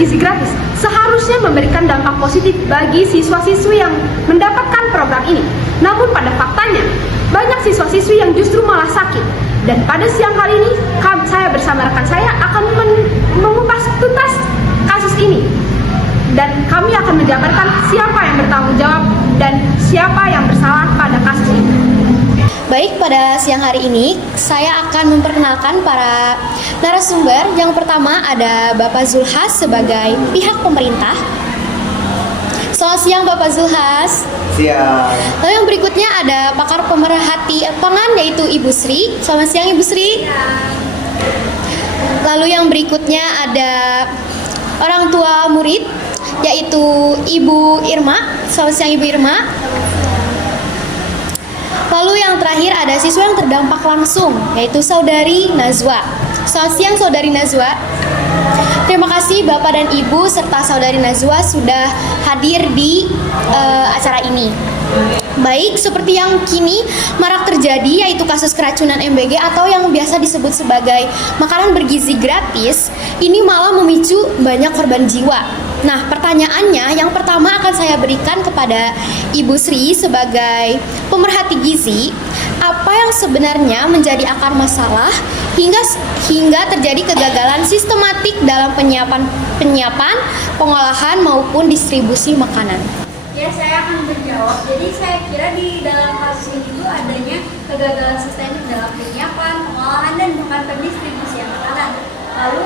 bergizi gratis seharusnya memberikan dampak positif bagi siswa-siswi yang mendapatkan program ini. Namun pada faktanya, banyak siswa-siswi yang justru malah sakit. Dan pada siang hari ini, saya bersama rekan saya akan mengupas tuntas kasus ini. Dan kami akan menjabarkan siapa yang bertanggung jawab dan siapa yang bersalah pada kasus ini. Baik, pada siang hari ini saya akan memperkenalkan para narasumber. Yang pertama ada Bapak Zulhas sebagai pihak pemerintah. Selamat siang Bapak Zulhas. Siang. Lalu yang berikutnya ada pakar pemerhati pangan yaitu Ibu Sri. Selamat siang Ibu Sri. Lalu yang berikutnya ada orang tua murid yaitu Ibu Irma. Selamat siang Ibu Irma. Lalu yang terakhir ada siswa yang terdampak langsung yaitu Saudari Nazwa. Selamat siang Saudari Nazwa. Terima kasih Bapak dan Ibu serta Saudari Nazwa sudah hadir di acara ini. Baik, seperti yang kini marak terjadi yaitu kasus keracunan MBG atau yang biasa disebut sebagai makanan bergizi gratis, ini malah memicu banyak korban jiwa. Nah, pertanyaannya yang pertama akan saya berikan kepada Ibu Sri sebagai pemerhati gizi, apa yang sebenarnya menjadi akar masalah hingga terjadi kegagalan sistematik dalam penyiapan, pengolahan maupun distribusi makanan? Ya, saya akan menjawab. Jadi saya kira di dalam kasus ini itu adanya kegagalan sistemik dalam penyiapan, pengolahan, dan bahkan pendistribusian makanan. Lalu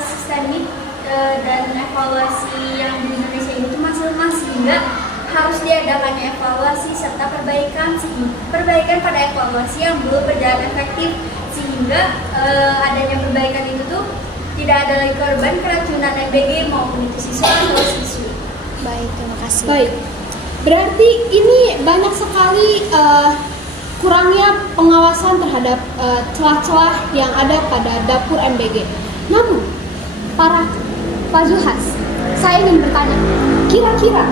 sistemik dan evaluasi yang di Indonesia ini itu masih lemah sehingga harus diadakannya evaluasi serta perbaikan pada evaluasi yang belum berjalan efektif sehingga adanya perbaikan itu tuh tidak ada lagi korban keracunan MBG maupun itu siswa atau siswi. Baik, terima kasih. Baik, berarti ini banyak sekali kurangnya pengawasan terhadap celah-celah yang ada pada dapur MBG. Namun, Pak Zulhas, saya ingin bertanya, kira-kira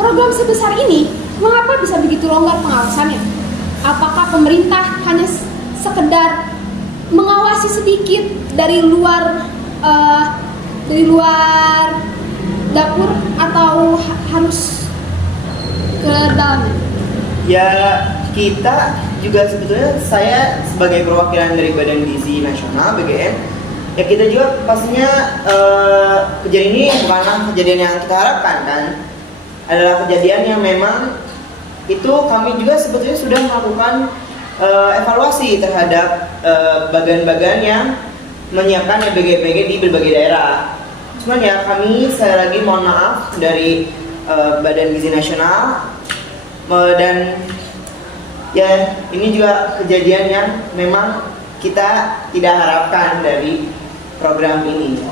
program sebesar ini mengapa bisa begitu longgar pengawasannya? Apakah pemerintah hanya sekedar mengawasi sedikit dari luar dapur atau harus ke dalam? Ya, kita juga sebetulnya, saya sebagai perwakilan dari Badan Gizi Nasional BGN, ya kita juga pastinya kejadian ini bukanlah kejadian yang kita harapkan kan, adalah kejadian yang memang itu kami juga sebetulnya sudah melakukan evaluasi terhadap bagian-bagian yang menyiapkan MBG-MBG di berbagai daerah. Cuman ya kami sekali lagi mohon maaf dari Badan Gizi Nasional dan ya ini juga kejadian yang memang kita tidak harapkan dari program ini.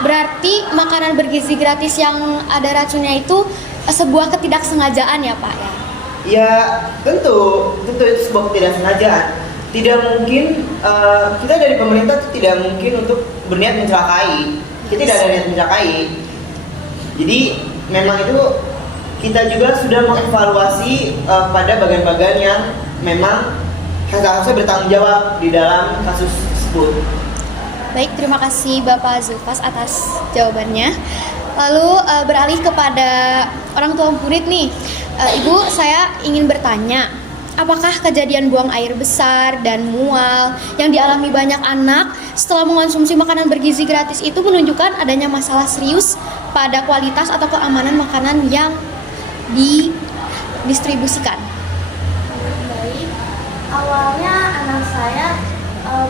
Berarti makanan bergizi gratis yang ada racunnya itu sebuah ketidaksengajaan ya Pak ya? Ya tentu itu sebuah ketidaksengajaan. Tidak mungkin kita dari pemerintah itu tidak mungkin untuk berniat mencelakai. Kita tidak ada niat mencelakai. Jadi memang itu kita juga sudah mengevaluasi pada bagian-bagian yang memang harusnya bertanggung jawab di dalam kasus tersebut. Baik, terima kasih Bapak Zulfas atas jawabannya. Lalu beralih kepada orang tua murid nih, Ibu, saya ingin bertanya, apakah kejadian buang air besar dan mual yang dialami banyak anak setelah mengonsumsi makanan bergizi gratis itu menunjukkan adanya masalah serius pada kualitas atau keamanan makanan yang didistribusikan? Baik, awalnya anak saya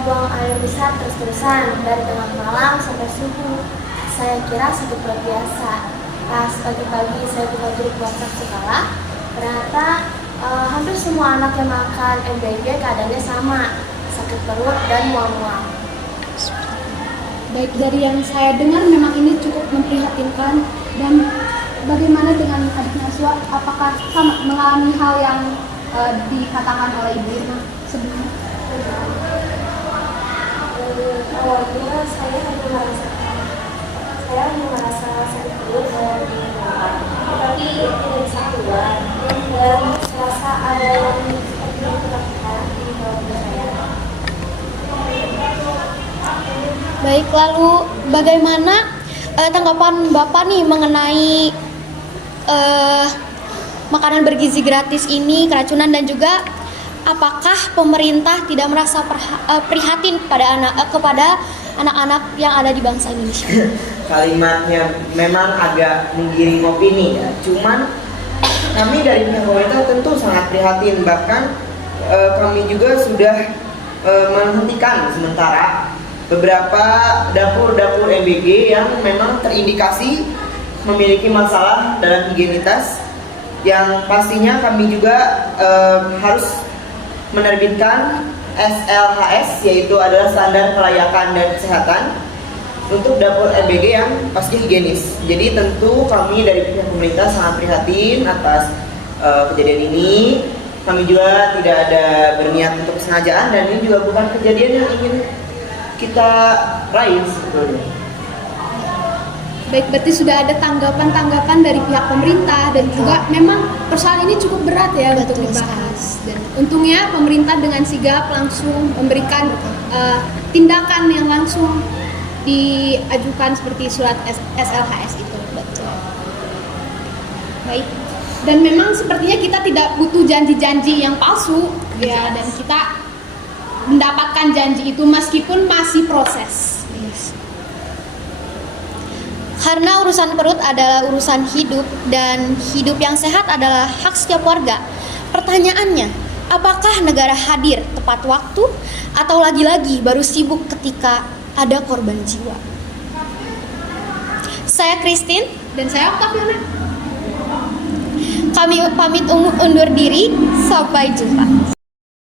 buang air besar terus-terusan dari tengah malam sampai subuh. Saya kira sudah luar biasa. Pas pagi-pagi saya buka grup WhatsApp sekolah, ternyata hampir semua anak yang makan MBG keadaannya sama, sakit perut dan mual-mual. Baik, dari yang saya dengar memang ini cukup memprihatinkan. Dan bagaimana dengan adik Nazwa? Apakah sama mengalami hal yang dikatakan oleh Ibu Irma sebelumnya? Awalnya saya hanya merasa sakit perut dan mual, tetapi tidak bisa keluar dan serasa ada yang seperti ketakutan di perut saya. Baik, lalu bagaimana tanggapan Bapak nih mengenai makanan bergizi gratis ini, keracunan, dan juga apakah pemerintah tidak merasa prihatin kepada anak-anak yang ada di bangsa Indonesia? Kalimatnya memang agak menggiring opini ya. Cuman kami dari pihak pemerintah tentu sangat prihatin, bahkan kami juga sudah menghentikan sementara beberapa dapur-dapur MBG yang memang terindikasi memiliki masalah dalam higienitas, yang pastinya kami juga harus menerbitkan SLHS, yaitu adalah standar kelayakan dan kesehatan untuk dapur MBG yang pasti higienis. Jadi tentu kami dari pihak pemerintah sangat prihatin atas kejadian ini. Kami juga tidak ada berniat untuk kesengajaan, dan ini juga bukan kejadian yang ingin kita raih sebetulnya. Baik, berarti sudah ada tanggapan-tanggapan dari pihak pemerintah, dan juga memang persoalan ini cukup berat ya untuk dibahas. Dan untungnya pemerintah dengan sigap langsung memberikan tindakan yang langsung diajukan seperti surat SLHS itu. Betul. Baik. Dan memang sepertinya kita tidak butuh janji-janji yang palsu ya, dan kita mendapatkan janji itu meskipun masih proses. Karena urusan perut adalah urusan hidup, dan hidup yang sehat adalah hak setiap warga. Pertanyaannya, apakah negara hadir tepat waktu atau lagi-lagi baru sibuk ketika ada korban jiwa? Saya Christine. Dan saya Octaviana. Kami pamit undur diri. Sampai jumpa.